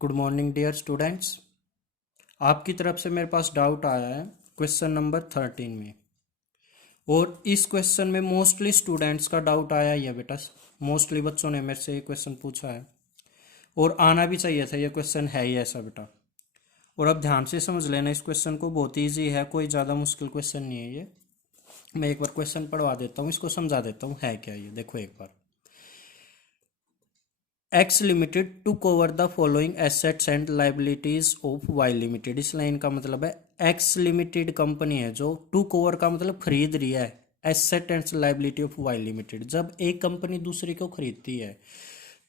Good morning dear students. आपकी तरफ से मेरे पास डाउट आया है क्वेश्चन नंबर 13 में। और इस क्वेश्चन में मोस्टली स्टूडेंट्स का डाउट आया ही है बेटा। मोस्टली बच्चों ने मेरे से ये क्वेश्चन पूछा है और आना भी चाहिए था। ये क्वेश्चन है ही ऐसा बेटा। और अब ध्यान से समझ लेना इस क्वेश्चन को, बहुत ईजी है, कोई ज़्यादा मुश्किल क्वेश्चन नहीं है ये। मैं एक बार क्वेश्चन पढ़वा देता हूँ, इसको समझा देता हूँ है क्या ये। देखो एक बार, X limited to cover the following assets and liabilities of Y limited. इस लाइन का मतलब है एक्स लिमिटेड कंपनी है जो टू कवर का मतलब खरीद रही है asset and liability of Y limited. जब एक कंपनी दूसरी को खरीदती है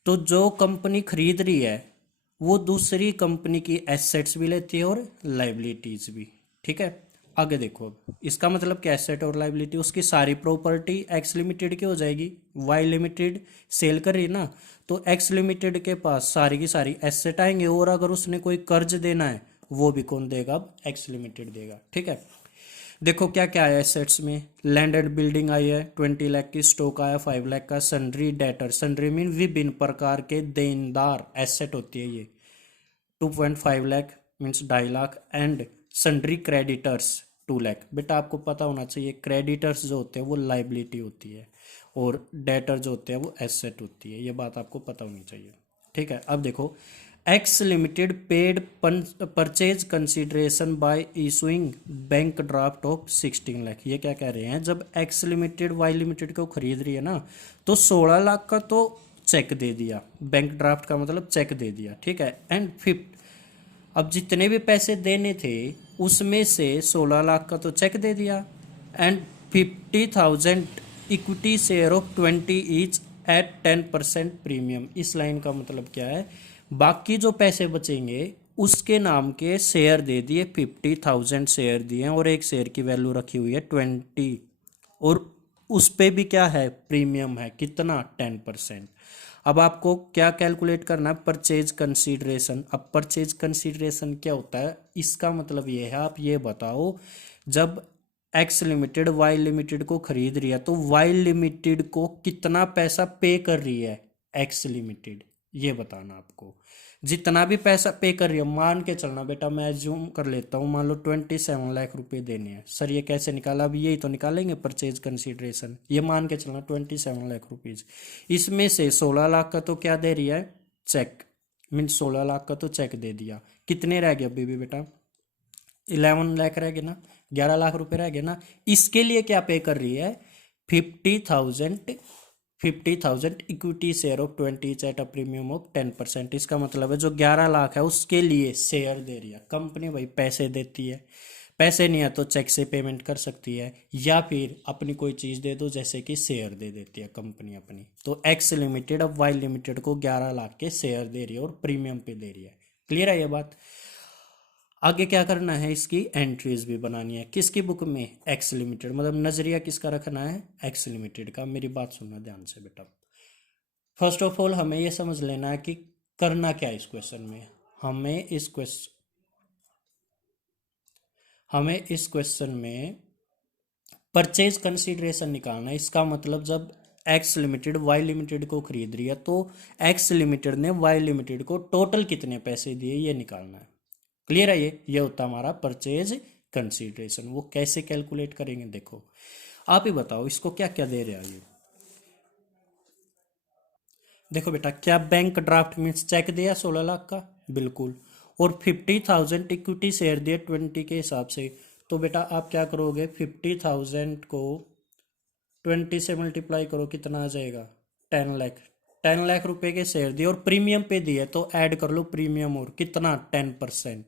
तो जो कंपनी खरीद रही है वो दूसरी कंपनी की एसेट्स भी लेती है और लाइबिलिटीज भी। ठीक है, आगे देखो। अब इसका मतलब क्या, एसेट और लाइबिलिटी, उसकी सारी प्रॉपर्टी एक्स लिमिटेड की हो जाएगी। वाई लिमिटेड सेल कर रही है ना, तो एक्स लिमिटेड के पास सारी की सारी एसेट आएंगे और अगर उसने कोई कर्ज देना है वो भी कौन देगा, अब एक्स लिमिटेड देगा। ठीक है, देखो क्या क्या है एसेट्स में। लैंड एंड बिल्डिंग आई है 20 लाख की, स्टॉक आया 5 लाख का, सन्ड्री डेटर, सन्ड्री मीन विभिन्न प्रकार के देनदार एसेट होती है ये, 2.5 lakh means 2.5 lakh, and sundry creditors 2 lakh. बेटा आपको पता होना चाहिए क्रेडिटर्स जो होते हैं वो लाइबिलिटी होती है और डेटर जो होते हैं वो एसेट होती है, ये बात आपको पता होनी चाहिए। ठीक है, अब देखो, x limited paid purchase consideration bye issuing bank draft of 16 lakh. ये क्या कह रहे हैं, जब एक्स लिमिटेड वाई लिमिटेड को खरीद रही है ना तो 16 लाख का तो चेक दे दिया, बैंक ड्राफ्ट का मतलब चेक दे दिया। ठीक है, एंड फिफ्थ, अब जितने भी पैसे देने थे उसमें से 16 लाख का तो चेक दे दिया, and 50,000 equity share of 20 each eight 10% premium. इस लाइन का मतलब क्या है, बाकी जो पैसे बचेंगे उसके नाम के शेयर दे दिए, 50,000 शेयर दिए और एक शेयर की वैल्यू रखी हुई है 20, और उस पे भी क्या है, प्रीमियम है, कितना, 10%। अब आपको क्या कैलकुलेट करना है, परचेज कंसीडरेशन। अब परचेज कंसीडरेशन क्या होता है, इसका मतलब ये है, आप ये बताओ, जब एक्स लिमिटेड वाई लिमिटेड को खरीद रही है तो वाई लिमिटेड को कितना पैसा पे कर रही है एक्स लिमिटेड, ये बताना आपको। जितना भी पैसा पे कर रही है, मान के चलना बेटा, मैं जूम कर लेता हूँ, मान लो 27 लाख रुपए देने हैं। सर ये कैसे निकाला, अब यही तो निकालेंगे परचेज कंसीडरेशन। ये मान के चलना 27 लाख रुपीज, इसमें से 16 लाख का तो क्या दे रही है, चेक, मीन 16 लाख का तो चेक दे दिया। कितने रह गए अभी भी बेटा, 11 लाख रह गए ना, 11 लाख रुपए रह गए ना। इसके लिए क्या पे कर रही है, 50,000 equity share of 20 at a premium of 10%। इसका मतलब है जो 11 लाख है उसके लिए शेयर दे रही है कंपनी। भाई पैसे देती है, पैसे नहीं है तो चेक से पेमेंट कर सकती है या फिर अपनी कोई चीज़ दे दो, जैसे कि शेयर दे देती है कंपनी अपनी। तो एक्स लिमिटेड अब वाई लिमिटेड को 11 लाख के शेयर दे रही है और प्रीमियम पे दे रही है। क्लियर है ये बात। आगे क्या करना है, इसकी एंट्रीज भी बनानी है। किसकी बुक में, एक्स लिमिटेड, मतलब नजरिया किसका रखना है, एक्स लिमिटेड का। मेरी बात सुनना ध्यान से बेटा। फर्स्ट ऑफ ऑल हमें यह समझ लेना है कि करना क्या है इस क्वेश्चन में। हमें इस क्वेश्चन में परचेज कंसीडरेशन निकालना है। इसका मतलब जब एक्स लिमिटेड वाई लिमिटेड को खरीद रही है तो एक्स लिमिटेड ने वाई लिमिटेड को टोटल कितने पैसे दिए ये निकालना है। क्लियर है ये होता हमारा परचेज कंसीडरेशन। वो कैसे कैलकुलेट करेंगे, देखो आप ही बताओ, इसको क्या क्या दे रहा है ये। देखो बेटा, क्या बैंक ड्राफ्ट मीन्स चेक दिया 16 लाख का, बिल्कुल, और 50,000 इक्विटी शेयर दिए 20 के हिसाब से। तो बेटा आप क्या करोगे, 50,000 को 20 से मल्टीप्लाई करो, कितना आ जाएगा, 10 लाख। 10 लाख रुपए के शेयर दिए और प्रीमियम पे दिए तो ऐड कर लो प्रीमियम, और कितना, 10%।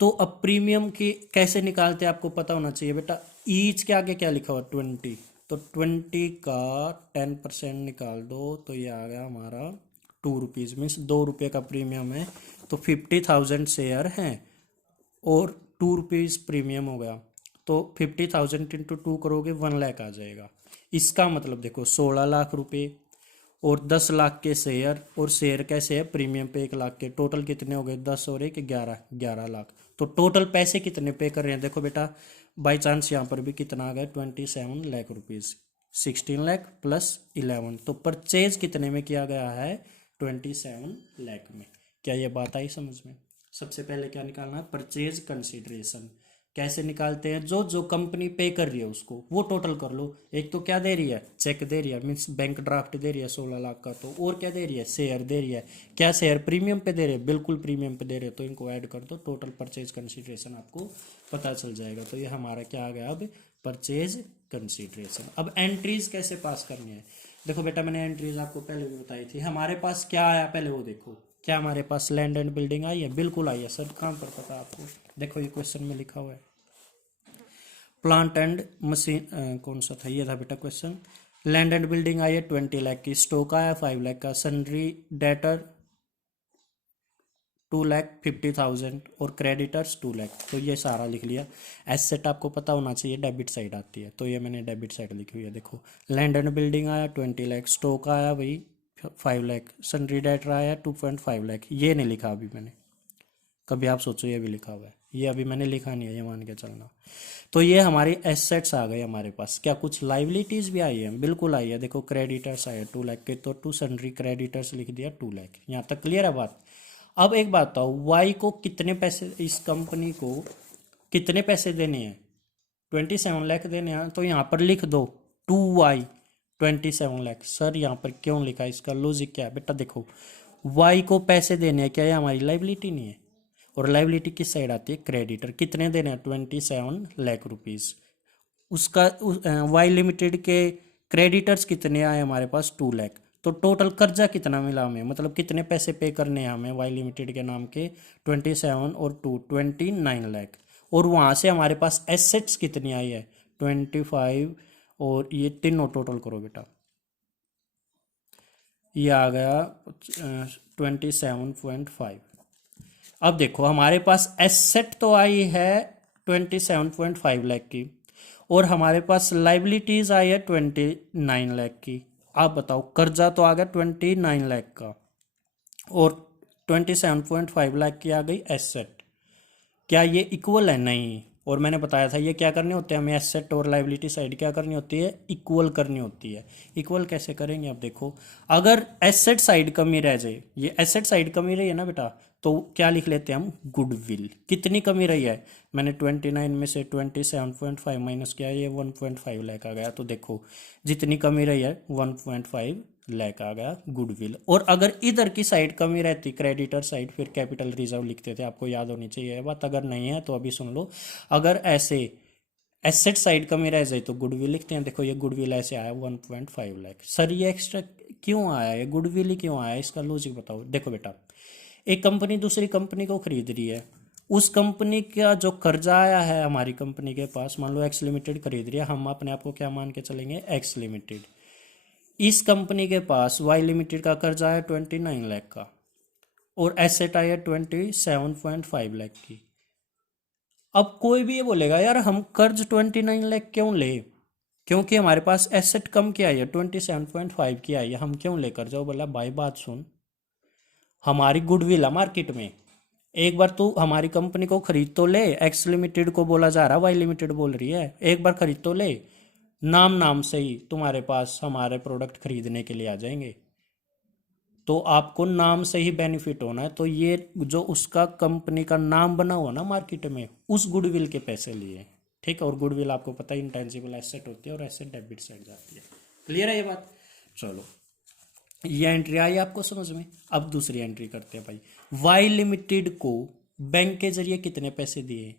तो अब प्रीमियम की कैसे निकालते हैं आपको पता होना चाहिए बेटा। ईच के आगे क्या लिखा हुआ, 20, तो 20 का 10% निकाल दो तो ये आ गया हमारा 2 रुपीज़, मीन्स 2 रुपये का प्रीमियम है। तो 50,000 शेयर हैं और 2 रुपीज़ प्रीमियम हो गया, तो 50,000 इंटू 2 करोगे 1 लाख आ जाएगा। इसका मतलब देखो 16 लाख रुपए और 10 लाख के शेयर, और शेयर कैसे है, प्रीमियम पे 1 लाख के, टोटल कितने हो गए, 10 और 1 11, 11 लाख। तो टोटल पैसे कितने पे कर रहे हैं, देखो बेटा बाई चांस यहाँ पर भी कितना आ गया, 27 लाख रुपीज़, 16 लाख प्लस 11, तो परचेज कितने में किया गया है, 27 लाख में। क्या ये बात आई समझ में? सबसे पहले क्या निकालना है? Purchase consideration. कैसे निकालते हैं? जो जो कंपनी पे कर रही है उसको वो टोटल कर लो। एक तो क्या दे रही है? चेक दे रही है, मीन्स बैंक ड्राफ्ट दे रही है 16 लाख का। तो और क्या दे रही है? शेयर दे रही है। क्या शेयर प्रीमियम पे दे रहे हैं? बिल्कुल प्रीमियम पे दे रहे हैं। तो इनको ऐड कर दो, टोटल परचेज कंसीडरेशन आपको पता चल जाएगा। तो ये हमारा क्या आ गया अब? Purchase consideration. अब एंट्रीज कैसे पास करनी है? देखो बेटा, मैंने एंट्रीज आपको पहले भी बताई थी। हमारे पास क्या आया पहले वो देखो। क्या हमारे पास लैंड एंड बिल्डिंग आई है? बिल्कुल आई है सर, कहाँ पर पता आपको? देखो ये क्वेश्चन में लिखा हुआ है। प्लांट एंड मशीन कौन सा था? ये था बेटा क्वेश्चन। लैंड एंड बिल्डिंग आई है 20 लाख की, स्टॉक आया 5 लाख का, सन्ड्री डेटर 2,50,000 और क्रेडिटर्स 2 लाख। तो ये सारा लिख लिया। एसेट आपको पता होना चाहिए डेबिट साइड आती है, तो ये मैंने डेबिट साइड लिखी हुई है। देखो लैंड एंड बिल्डिंग आया 20 लाख, स्टॉक आया वही 5 लाख, सन्ड्री डेटर आया 2.5 लाख। ये नहीं लिखा अभी मैंने, कभी आप सोचो ये भी लिखा हुआ है, ये अभी मैंने लिखा नहीं है, ये मान के चलना। तो ये हमारी एसेट्स आ गए हमारे पास। क्या कुछ लाइबिलिटीज भी आई है? बिल्कुल आई है। देखो क्रेडिटर्स आए 2 लाख के, तो टू सन्ड्री क्रेडिटर्स लिख दिया 2 लाख। यहाँ तक क्लियर है बात? अब एक बात बताओ, वाई को कितने पैसे, इस कंपनी को कितने पैसे देने हैं? 27 लाख देने हैं। तो यहाँ पर लिख दो 2y 27 लाख। सर यहाँ पर क्यों लिखा? इसका लॉजिक क्या है बेटा? देखो वाई को पैसे देने हैं, क्या ये हमारी लाइबिलिटी नहीं है? और लाइबिलिटी किस साइड आती है? क्रेडिटर। कितने देने हैं? 27 लाख रुपीज। उसका वाई लिमिटेड के क्रेडिटर्स कितने आए हमारे पास? 2 लाख। तो टोटल कर्जा कितना मिला हमें, मतलब कितने पैसे पे करने हैं हमें वाई लिमिटेड के नाम के? 27 और 29 लाख। और वहाँ से हमारे पास एसेट्स कितनी आई है? 25। और ये तीनों टोटल करो बेटा, ये आ गया 27.5। अब देखो हमारे पास एसेट तो आई है 27.5 लाख की, और हमारे पास लाइबिलिटीज आई है 29 लाख की। आप बताओ, कर्जा तो आ गया 29 लाख का, और 27.5 लाख की आ गई एसेट। क्या ये इक्वल है? नहीं। और मैंने बताया था ये क्या करने होते हैं हमें, एसेट और लाइबिलिटी साइड क्या करनी होती है? इक्वल करनी होती है। इक्वल कैसे करेंगे? अब देखो, अगर एसेट साइड कमी रह जाए, ये एसेट साइड कमी रही है ना बेटा, तो क्या लिख लेते हैं हम? गुडविल। कितनी कमी रही है? मैंने 29 में से 27.5 माइनस किया, ये 1.5 लाख आ गया। तो देखो जितनी कमी रही है 1.5 लाख आ गया गुडविल। और अगर इधर की साइड कमी रहती, क्रेडिटर साइड, फिर कैपिटल रिजर्व लिखते थे। आपको याद होनी चाहिए ये बात, अगर नहीं है तो अभी सुन लो। अगर ऐसे एसेट साइड कमी रह जाए तो गुडविल लिखते हैं। देखो ये गुडविल ऐसे आया 1.5 लाख। सर ये एक्स्ट्रा क्यों आया? ये गुडविल ही क्यों आया? इसका लॉजिक बताओ। देखो बेटा, एक कंपनी दूसरी कंपनी को खरीद रही है, उस कंपनी का जो कर्जा आया है हमारी कंपनी के पास, मान लो एक्स लिमिटेड खरीद रही है, हम अपने आप को क्या मान के चलेंगे? X limited. इस कंपनी के पास वाई लिमिटेड का कर्जा है 29 लाख का, और एसेट आई है 27.5 लाख की। अब कोई भी ये बोलेगा यार हम कर्ज 29 लाख क्यों ले? क्योंकि हमारे पास एसेट कम की आई है, 27.5 की आई है, हम क्यों लेकर जाओ? बोला भाई बात सुन, हमारी गुडविल है मार्केट में। एक बार तू हमारी कंपनी को खरीद तो ले। एक्स लिमिटेड को बोला जा रहा, वाई लिमिटेड बोल रही है, एक बार खरीद तो ले। नाम नाम से ही तुम्हारे पास हमारे प्रोडक्ट खरीदने के लिए आ जाएंगे, तो आपको नाम से ही बेनिफिट होना है। तो ये जो उसका कंपनी का नाम बना हुआ ना मार्केट में, उस गुडविल के पैसे लिए, ठीक है। और गुडविल आपको पता है इंटेंजिबल एसेट होती है, और एसेट डेबिट साइड जाती है। क्लियर है ये बात? चलो ये एंट्री आई आपको समझ में। अब दूसरी एंट्री करते हैं भाई। वाई लिमिटेड को बैंक के जरिए कितने पैसे दिए?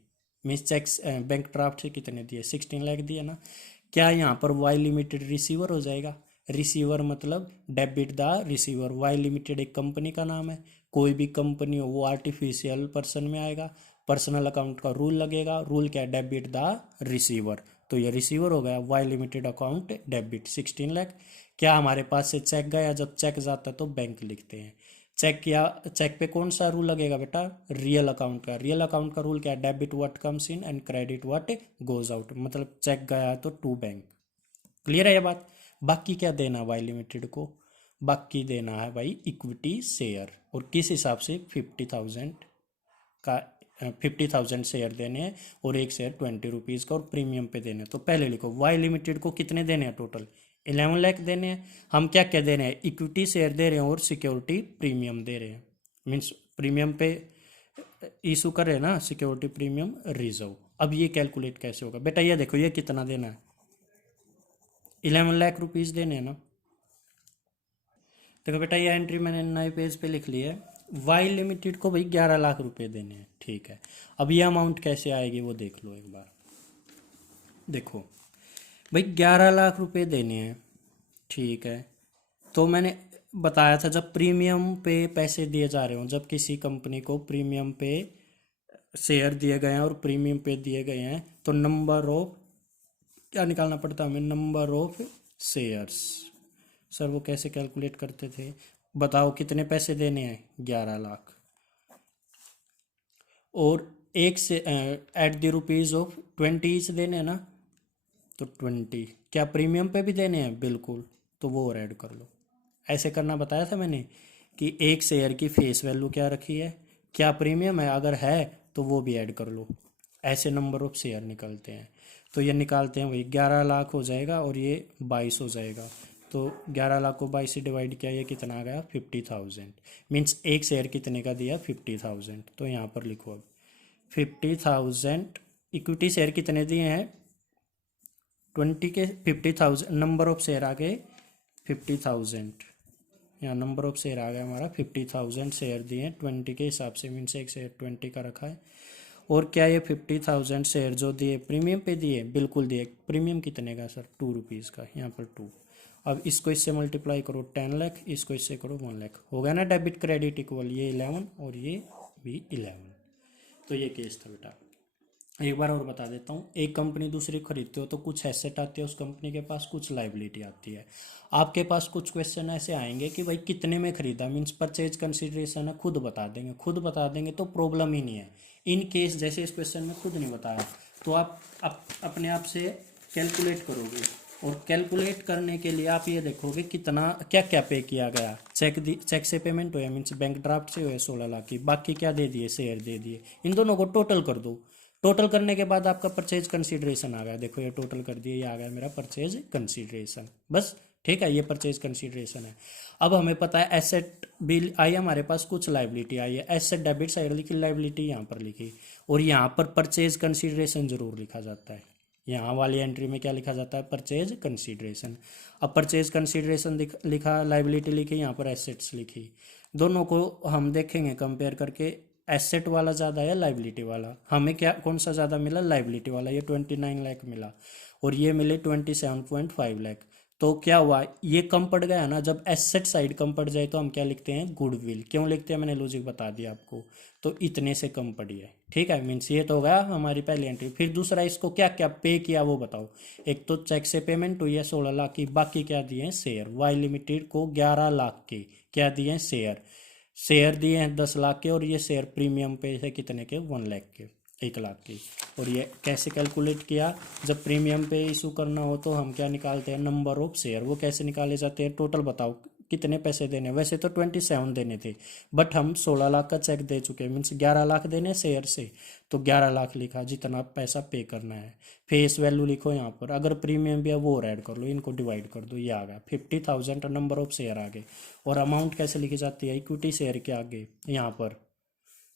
मीन्स चेक्स, बैंक ड्राफ्ट से कितने दिए? 16 लाख दिए ना। क्या यहाँ पर वाई लिमिटेड रिसीवर हो जाएगा? रिसीवर मतलब debit the receiver. Y limited एक कंपनी का नाम है, कोई भी कंपनी हो वो आर्टिफिशियल पर्सन में आएगा, पर्सनल अकाउंट का रूल लगेगा। रूल क्या है? Debit the receiver. तो ये रिसीवर हो गया। Y limited account debit 16 lakh. क्या हमारे पास से चेक गया? जब चेक जाता है तो बैंक लिखते हैं। चेक या चेक पे कौन सा रूल लगेगा बेटा? रियल अकाउंट का। रियल अकाउंट का रूल क्या है? Debit what comes in and credit what goes out. मतलब चेक गया तो टू बैंक। क्लियर है ये बात? बाकी क्या देना है वाई लिमिटेड को? बाकी देना है भाई इक्विटी शेयर। और किस हिसाब से? 50,000 का, 50,000 शेयर देने हैं, और एक शेयर 20 रुपीज़ का, और प्रीमियम पे देने हैं। तो पहले लिखो वाई लिमिटेड को कितने देने हैं टोटल? 11 लाख देने हैं। हम क्या क्या दे रहे हैं, इक्विटी शेयर दे रहे हैं और सिक्योरिटी प्रीमियम दे रहे हैं। मीन्स प्रीमियम पे इशू कर रहे हैं ना, सिक्योरिटी प्रीमियम रिजर्व। अब ये कैलकुलेट कैसे होगा बेटा, ये देखो ये कितना देना है, 11 लाख रुपीज़ देने हैं ना। देखो बेटा ये एंट्री मैंने नए पेज पे लिख ली है। वाई लिमिटेड को भाई 11 लाख रुपए देने हैं, ठीक है। अब ये अमाउंट कैसे आएगी वो देख लो एक बार। देखो भाई 11 लाख रुपए देने हैं, ठीक है। तो मैंने बताया था जब प्रीमियम पे पैसे दिए जा रहे हो, जब किसी कंपनी को प्रीमियम पे शेयर दिए गए हैं और प्रीमियम पे दिए गए हैं, तो नंबर ऑफ क्या निकालना पड़ता है हमें, नंबर ऑफ शेयर्स। सर वो कैसे कैलकुलेट करते थे, बताओ कितने पैसे देने हैं, 11 लाख। और एक से at the rupees of 20 each देने हैं ना, तो 20 क्या प्रीमियम पे भी देने हैं, बिल्कुल, तो वो और ऐड कर लो। ऐसे करना बताया था मैंने कि एक शेयर की फेस वैल्यू क्या रखी है, क्या प्रीमियम है, अगर है तो वो भी ऐड कर लो। ऐसे नंबर ऑफ शेयर निकलते हैं। तो ये निकालते हैं वही 11 लाख हो जाएगा और ये 22 हो जाएगा। तो 11 लाख को 22 से डिवाइड किया, ये कितना आ गया, 50,000। मीन्स एक शेयर कितने का दिया, 50,000। तो यहाँ पर लिखो अब 50,000। इक्विटी शेयर कितने दिए हैं, 20 के 50,000। नंबर ऑफ शेयर आ गए 50,000। यहाँ नंबर ऑफ शेयर आ गया हमारा 50,000 शेयर दिए हैं 20 के हिसाब से, मीन्स एक शेयर 20 का रखा है। और क्या ये 50,000 शेयर जो दिए प्रीमियम पे दिए, बिल्कुल दिए। प्रीमियम कितने का सर, 2 रुपीज़ का, यहाँ पर 2। अब इसको इससे मल्टीप्लाई करो 10 लाख, इसको इससे करो 1 लाख, हो गया ना डेबिट क्रेडिट इक्वल, ये 11 और ये भी 11। तो ये केस था बेटा। एक बार और बता देता हूँ, एक कंपनी दूसरी खरीदते हो तो कुछ एसेट आती है उस कंपनी के पास, कुछ लाइबिलिटी आती है। आपके पास कुछ क्वेश्चन ऐसे आएंगे कि भाई कितने में खरीदा, मीन्स परचेज कंसिडरेशन है, खुद बता देंगे, खुद बता देंगे तो प्रॉब्लम ही नहीं है। इन केस जैसे इस क्वेश्चन में खुद नहीं बताया तो आप अपने आप से कैलकुलेट करोगे, और कैलकुलेट करने के लिए आप ये देखोगे कितना क्या क्या पे किया गया। चेक से पेमेंट हुआ, मीन्स बैंक ड्राफ्ट से हुए 16 लाख की, बाकी क्या दे दिए, शेयर दे दिए। इन दोनों को टोटल कर दो, टोटल करने के बाद आपका परचेज कंसीडरेशन आ गया। देखो ये टोटल कर दिए, ये आ गया मेरा परचेज कंसीडरेशन, बस, ठीक है। ये परचेज कंसीडरेशन है। अब हमें पता है एसेट बिल आई, हमारे पास कुछ लाइबिलिटी आई है, एसेट डेबिट साइड लिखी, लाइबिलिटी यहाँ पर लिखी, और यहाँ पर परचेज कंसीडरेशन जरूर लिखा जाता है। यहाँ वाली एंट्री में क्या लिखा जाता है, परचेज कंसीडरेशन। अब परचेज कंसीडरेशन लिखा, लाइबिलिटी लिखी, यहाँ पर एसेट्स लिखी। दोनों को हम देखेंगे कंपेयर करके, एसेट वाला ज़्यादा है लाइबिलिटी वाला। हमें क्या कौन सा ज़्यादा मिला, लाइबिलिटी वाला, ये 29 लाख मिला, और ये मिले 27.5 लाख। तो क्या हुआ, ये कम पड़ गया ना। जब एसेट साइड कम पड़ जाए तो हम क्या लिखते हैं, गुडविल। क्यों लिखते हैं, मैंने लॉजिक बता दिया आपको। तो इतने से कम पड़ी है, ठीक है। मीन्स ये तो हो गया हमारी पहली एंट्री। फिर दूसरा, इसको क्या क्या पे किया वो बताओ। एक तो चेक से पेमेंट हुई है 16 लाख की, बाकी क्या दिए हैं, शेयर। वाई लिमिटेड को 11 लाख के क्या दिए हैं, शेयर। शेयर दिए हैं 10 लाख के, और ये शेयर प्रीमियम पे है कितने के, 1 लाख के, 1 लाख की। और ये कैसे कैलकुलेट किया, जब प्रीमियम पे इशू करना हो तो हम क्या निकालते हैं, नंबर ऑफ शेयर। वो कैसे निकाले जाते हैं, टोटल बताओ कितने पैसे देने। वैसे तो 27 देने थे, बट हम 16 लाख का चेक दे चुके हैं, मीन्स 11 लाख देने शेयर से, तो 11 लाख लिखा जितना पैसा पे करना है। फेस वैल्यू लिखो यहाँ पर, अगर प्रीमियम भी है वो और ऐड कर लो, इनको डिवाइड कर दो, ये आ गया 50,000 नंबर ऑफ शेयर आ गए। और अमाउंट कैसे लिखी जाती है, इक्विटी शेयर के आगे यहाँ पर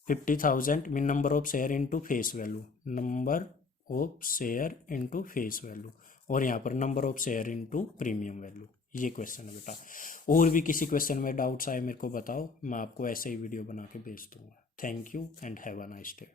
50,000 mean number of share into face value, number of share into face value, और यहाँ पर number of share into premium value. ये क्वेश्चन है बेटा। और भी किसी क्वेश्चन में डाउट्स आए मेरे को बताओ, मैं आपको ऐसे ही वीडियो बना के भेज दूंगा। Thank you and have a nice day.